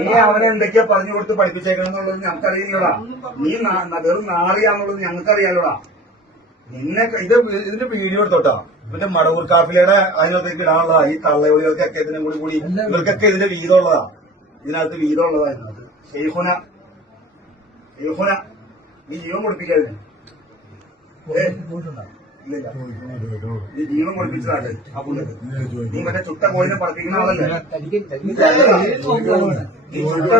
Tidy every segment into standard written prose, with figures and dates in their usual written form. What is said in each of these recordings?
നീ അവനെ എന്തൊക്കെയാ പറഞ്ഞു കൊടുത്ത് പഠിപ്പിച്ചേക്കണെന്നുള്ളത് ഞങ്ങൾക്കറിയില്ലടാ. നീ വെറും നാളിയാന്നുള്ളത് ഞങ്ങൾക്കറിയാലോടാ. നിന്നെ ഇതിന്റെ വീഡിയോ എടുത്തോട്ടാ. ഇവന്റെ മടവൂർ കാഫിലയുടെ അതിനകത്തേക്ക് ഇടാനുള്ളതാ. ഈ തള്ളയോളികൾക്കൊക്കെ ഇതിനെ കൂടി ഇവർക്കൊക്കെ ഇതിന്റെ വീതമുള്ളതാ. ഇതിനകത്ത് വീതമുള്ളതാ. ഇതിനകത്ത് ഷെയ്ഖുന നീ ജീവൻ കൊടുപ്പിക്കാതിന്. ഇല്ല, നീ ജീവൻ കൊടുപ്പിച്ചതാണ് ആ പുള്ളിക്ക്. നീ മറ്റേ ചുട്ട കോഴിനെ പറപ്പിക്കുന്ന ആളല്ലേ? നീ ചുട്ട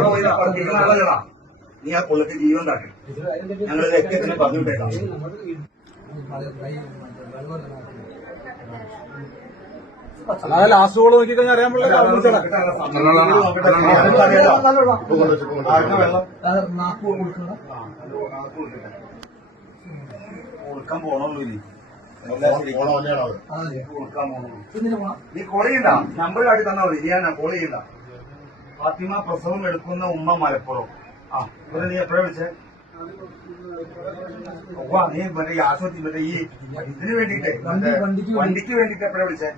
കോഴിനെ പറപ്പിക്കുന്ന ആളല്ലടാ. നീ ആ പുള്ളിക്ക് ജീവൻ താക്കി. ഞങ്ങളിതൊക്കെ ഇതിനെ പറഞ്ഞുവിട്ടേക്കാം. ലാസ്റ്റ് ഗോൾ നോക്കിക്കഴിഞ്ഞാൽ അറിയാൻ കൊടുക്കാൻ പോണുള്ളൂ. നീ കോൾ ചെയ്യണ്ട, നമ്പർ കാട്ടി തന്നാ മതി. ഞാൻ കോൾ ചെയ്യണ്ട. ഫാത്തിമ പ്രസവം എടുക്കുന്ന ഉമ്മ മലപ്പുറം. ആ ഇവിടെ നീ എപ്പോഴാ വിളിച്ചേ? നീ മറ്റേ ഈ ആശുപത്രി മറ്റേ ഈ ഇതിന് വേണ്ടിട്ടേ വണ്ടിക്ക് വേണ്ടിട്ട് എപ്പോഴാ വിളിച്ചേ?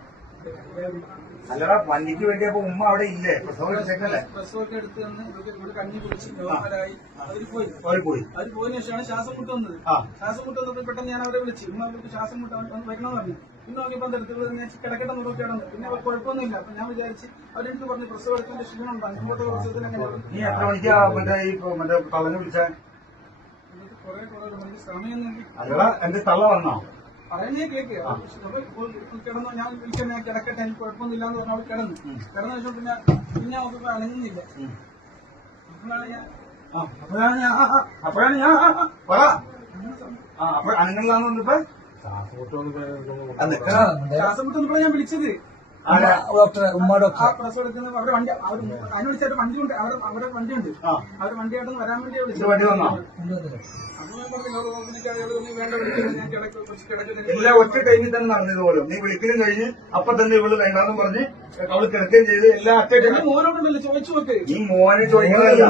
അല്ലടാ, വണ്ടിക്ക് വേണ്ടിയപ്പോ ഉമ്മ അവിടെ ഇല്ലേ? പ്രസവം എടുത്തേക്കല്ലേ? പ്രസവമൊക്കെ എടുത്ത് ഇവിടെ കഞ്ഞി കുടിച്ച് പോയി. അവർ പോയതിനു ശേഷമാണ് ശ്വാസം മുട്ട് വന്നത്. ശ്വാസം മുട്ട് വന്നപ്പോൾ പെട്ടെന്ന് ഞാൻ അവരെ വിളിച്ചു. ഉമ്മ അവർക്ക് ശ്വാസം മുട്ട് വരണമെന്ന് പറഞ്ഞു. പിന്നെ നോക്കിയപ്പോൾ അടുത്ത് കിടക്കട്ടെ നോക്കി കിടന്നു. പിന്നെ അവർ കുഴപ്പമൊന്നുമില്ല. അപ്പൊ ഞാൻ വിചാരിച്ച് അവരെടുത്ത് പറഞ്ഞു പ്രസവം എടുക്കേണ്ട ക്ഷീണമുണ്ട്. അങ്ങോട്ട് പ്രസവത്തിന് അങ്ങനെ. നീ എത്ര മണിക്കാ മറ്റേ തള്ളനെ വിളിച്ചേ? കുറെ സമയം അല്ലടാ, എന്റെ തള്ള വന്നോ? പറയുന്നേ കേക്ക്. കിടന്നു. ഞാൻ വിളിക്കാൻ ഞാൻ കിടക്കട്ടെ, എനിക്ക് കുഴപ്പമൊന്നുമില്ല എന്ന് പറഞ്ഞു. അവൾ കിടന്നു. കിടന്ന ശേഷം പിന്നെ അവർക്ക് അനങ്ങുന്നില്ല. അപ്പോഴാണ് ഞാൻ അനങ്ങലാന്ന് വന്നിപ്പോ ശ്വാസം മുട്ടൊന്നും ഞാൻ വിളിച്ചത്. പ്രസവം എടുക്കുന്ന അവരുടെ വണ്ടി അതിന് വിളിച്ചായിട്ട് വണ്ടിയുണ്ട്. അവരുടെ വണ്ടിയുണ്ട്. അവർ വണ്ടിയായിട്ടൊന്ന് വരാൻ വേണ്ടി വിളിച്ചു. വണ്ടി വന്നോ? എല്ലാം ഒറ്റ ടൈമിൽ തന്നെ നടന്നത് പോലും. നീ വിളിക്കലും കഴിഞ്ഞ് അപ്പൊ തന്നെ ഇവള് വേണ്ടാന്ന് പറഞ്ഞ് അവള് കിടക്കുകയും ചെയ്ത് എല്ലാം ഒറ്റ ടൈമിൽ. മോനോട്ടുണ്ടല്ലോ ചോദിച്ചു നോക്ക്. നീ മോനെ ചോദിക്കുന്നതല്ല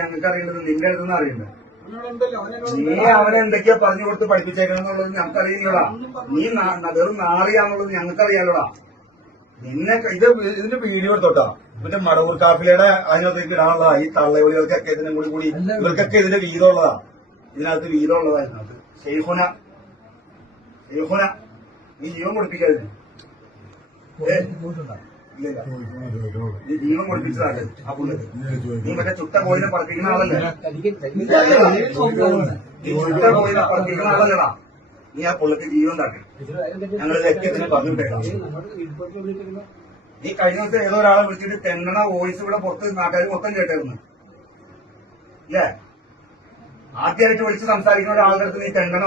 ഞങ്ങൾക്ക് അറിയേണ്ടത്, നിന്റെ അടുത്തുനിന്ന് അറിയേണ്ടത്. നീ അവനെ എന്തൊക്കെയാ പറഞ്ഞു കൊടുത്ത് പഠിപ്പിച്ചേക്കണെന്നുള്ളത് ഞങ്ങൾക്കറിയില്ലടാ. നീ വെറും നാളിയാന്നുള്ളത് ഞങ്ങൾക്കറിയാലോടാ. നിന്നെ ഇതിന്റെ വീഡിയോ എടുത്തോട്ടാ. ഇവന്റെ മടവൂർ കാഫിലയുടെ അതിനകത്തേക്ക് ഇടാനുള്ളതാ. ഈ തള്ളയോളികൾക്കൊക്കെ ഇതിനെ കൂടി ഇവർക്കൊക്കെ ഇതിന്റെ വീതമുള്ളതാ. ഇതിനകത്ത് വീതമുള്ളതാ. ഇതിനകത്ത് ഷെയ്ഖുന നീ ജീവൻ കൊടുപ്പിക്കാതിന്. ഇല്ല, നീ ജീവൻ കൊടുപ്പിച്ചതാണ് ആ പുള്ളിക്ക്. നീ മറ്റേ ചുട്ട കോഴിനെ പറപ്പിക്കുന്ന ആളല്ലേ? നീ ചുട്ട കോഴിനെ പറപ്പിക്കുന്ന ആളല്ലടാ. നീ ആ പുള്ളിക്ക് ജീവൻ താക്കി. ഞങ്ങളിതൊക്കെ ഇതിനെ പറഞ്ഞുവിട്ടേക്കാം. നീ കഴിഞ്ഞ ദിവസം ഏതോ ഒരാളെ വിളിച്ചിട്ട് തെന്നണ വോയിസ് ഇവിടെ പുറത്ത് നാട്ടുകാർ മൊത്തം കേട്ടായിരുന്നു. ഇല്ലേ? ആദ്യമായിട്ട് വിളിച്ച് സംസാരിക്കുന്ന ഒരാളുടെ അടുത്ത് നീ തെന്നണ